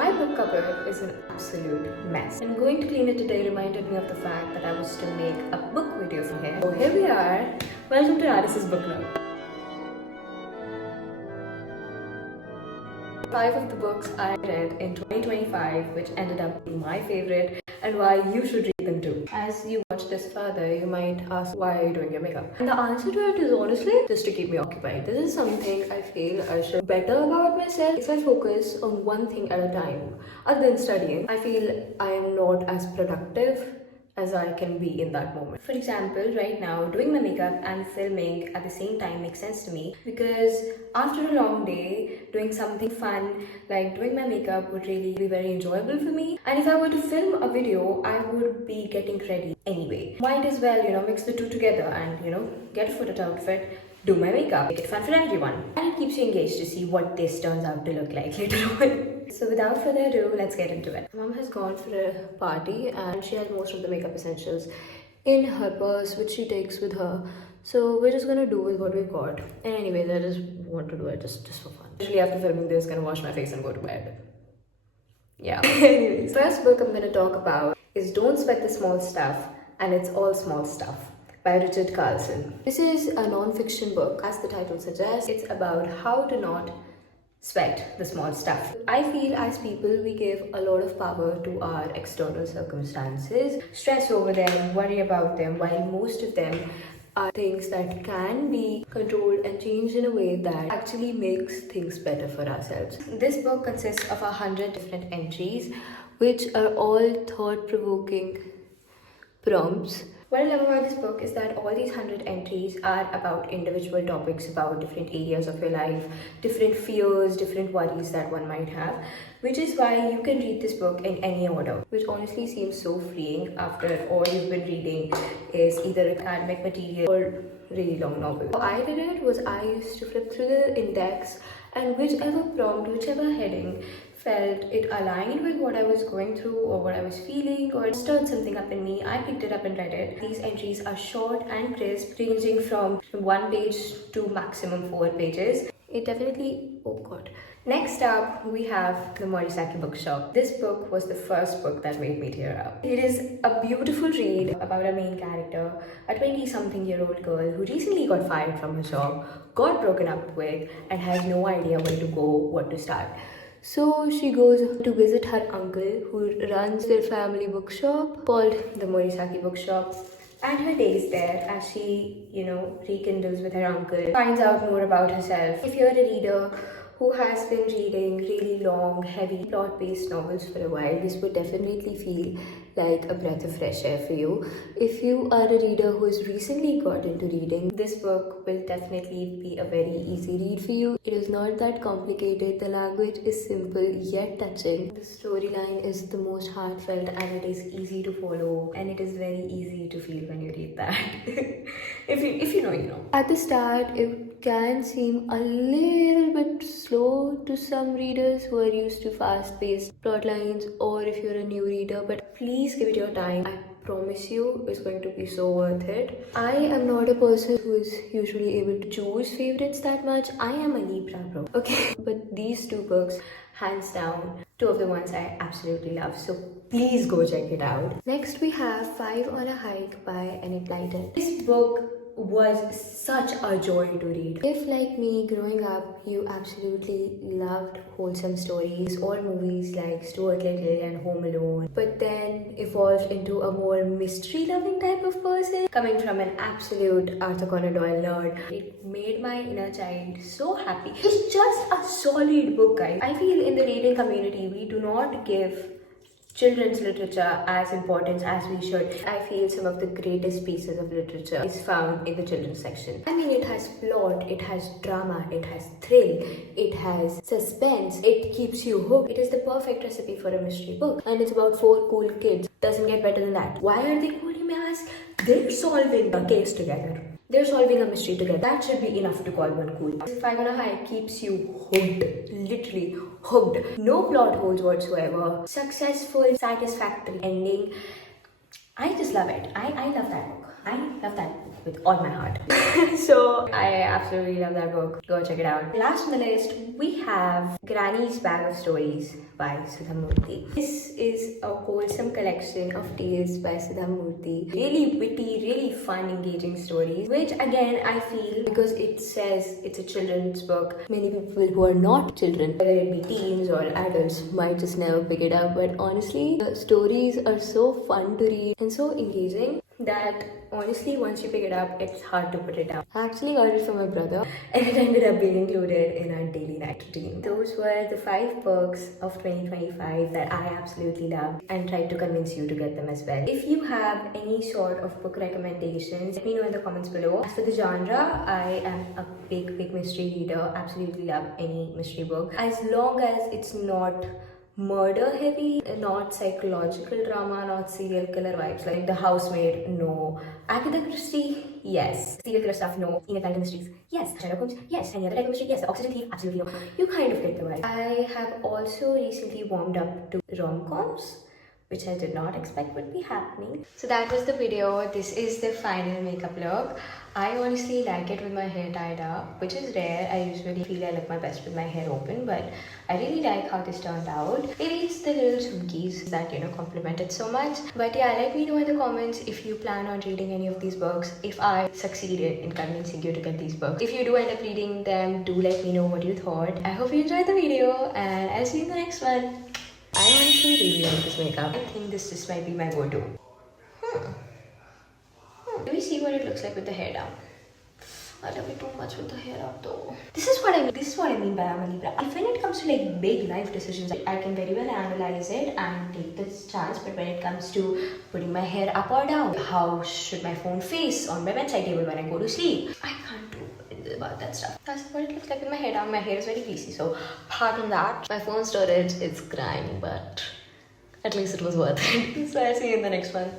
My book cupboard is an absolute mess, and going to clean it today reminded me of the fact that I was to make a book video from here. So here we are. Welcome to Alice's Booknook. 5 of the books I read in 2025 which ended up being my favorite and why you should read them too. As you watch this further, you might ask, why are you doing your makeup? And the answer to it is honestly just to keep me occupied. This is something I feel I should better about myself if I focus on one thing at a time. Other than studying, I feel I am not as productive as I can be in that moment. For example, right now, doing my makeup and filming at the same time makes sense to me because after a long day, doing something fun like doing my makeup would really be very enjoyable for me. And if I were to film a video, I would be getting ready anyway. Might as well, mix the two together and, get a footage outfit, do my makeup, make it fun for everyone. And it keeps you engaged to see what this turns out to look like later on. So without further ado, let's get into it. Mom has gone for a party and she has most of the makeup essentials in her purse, which she takes with her. So we're just gonna do with what we've got. And anyways, I just want to do it just for fun. Usually after filming this, gonna wash my face and go to bed. Yeah. Anyways, first book I'm gonna talk about is Don't Sweat the Small Stuff, and It's All Small Stuff by Richard Carlson. This is a non-fiction book. As the title suggests, it's about how to not sweat the small stuff. I feel as people, we give a lot of power to our external circumstances, stress over them, worry about them, while most of them are things that can be controlled and changed in a way that actually makes things better for ourselves. This book consists of 100 different entries, which are all thought-provoking prompts. What I love about this book is that all these 100 entries are about individual topics, about different areas of your life, different fears, different worries that one might have, which is why you can read this book in any order, which honestly seems so freeing after all you've been reading is either academic material or really long novel. How I did it was I used to flip through the index and whichever prompt, whichever heading felt it aligned with what I was going through or what I was feeling or stirred something up in me, I picked it up and read it. These entries are short and crisp, ranging from 1 page to maximum 4 pages. It definitely, oh god. Next up, we have The Morisaki Bookshop. This book was the first book that made me tear up. It is a beautiful read about a main character, a 20-something-year-old girl who recently got fired from her job, got broken up with, and has no idea where to go, what to start. So she goes to visit her uncle who runs their family bookshop called the Morisaki Bookshop. And her days there as she, rekindles with her uncle, finds out more about herself. If you're a reader who has been reading really long, heavy, plot-based novels for a while, this would definitely feel like a breath of fresh air for you. If you are a reader who has recently got into reading, this book will definitely be a very easy read for you. It is not that complicated. The language is simple yet touching. The storyline is the most heartfelt and it is easy to follow, and it is very easy to feel when you read that. if you know, you know. At the start, it can seem a little bit slow to some readers who are used to fast-paced plot lines, or if you're a new reader, but please give it your time. I promise you it's going to be so worth it. I am not a person who is usually able to choose favorites that much. I am a Libra bro, okay? But these two books, hands down, two of the ones I absolutely love, so please go check it out. Next we have 5 on a Hike by Enid Blyton. This book was such a joy to read. If like me, growing up, you absolutely loved wholesome stories or movies like Stuart Little and Home Alone, but then evolved into a more mystery-loving type of person, coming from an absolute Arthur Conan Doyle nerd, it made my inner child so happy. It's just a solid book, guys. I feel in the reading community, we do not give children's literature as important as we should. I feel some of the greatest pieces of literature is found in the children's section. I mean, it has plot, it has drama, it has thrill, it has suspense, it keeps you hooked. It is the perfect recipe for a mystery book, and it's about 4 cool kids. Doesn't get better than that. Why are they cool, you may ask? They're solving a case together. They're solving a mystery together. That should be enough to call one cool. 5 on a Hike keeps you hooked, literally hooked. No plot holes whatsoever. Successful, satisfactory ending. I just love it. I love that book. I love that with all my heart. So I absolutely love that book. Go check it out. Last on the list, we have Granny's Bag of Stories by Sudha Murthy. This is a wholesome collection of tales by Sudha Murthy. Really witty, really fun, engaging stories, which again I feel, because it says it's a children's book, many people who are not children, whether it be teens or adults, might just never pick it up. But honestly, the stories are so fun to read and so engaging that honestly, once you pick it up, it's hard to put it down. I actually got it from my brother and it ended up being included in our daily night routine. Those were the 5 books of 2025 that I absolutely loved and tried to convince you to get them as well. If you have any sort of book recommendations, let me know in the comments below. As for the genre, I am a big mystery reader. Absolutely love any mystery book. As long as it's not murder heavy, not psychological drama, not serial killer vibes like The Housemaid, no. Agatha Christie, yes. Serial killer stuff, no. Enid Blyton mysteries, yes. Sherlock Holmes, yes. Any other type of mystery, yes. The Oxygen Thief, absolutely no. You kind of get the vibe. I have also recently warmed up to rom-coms, which I did not expect would be happening. So that was the video. This is the final makeup look. I honestly like it with my hair tied up, which is rare. I usually feel I look my best with my hair open, but I really like how this turned out. Maybe it's the little zoomies that, compliment it so much. But yeah, let me know in the comments if you plan on reading any of these books, if I succeeded in convincing you to get these books. If you do end up reading them, do let me know what you thought. I hope you enjoyed the video, and I'll see you in the next one. I honestly really like this makeup. I think this just might be my go-to. Do we see what it looks like with the hair down? I love it too much with the hair up though. This is what I mean by I'm a Libra. If when it comes to like big life decisions, I can very well analyze it and take this chance. But when it comes to putting my hair up or down, how should my phone face on my bedside table when I go to sleep, I can't do about that stuff. That's what it looks like with my hair down. My hair is very greasy, so pardon that. My phone storage is crying, but at least it was worth it. So I'll see you in the next one.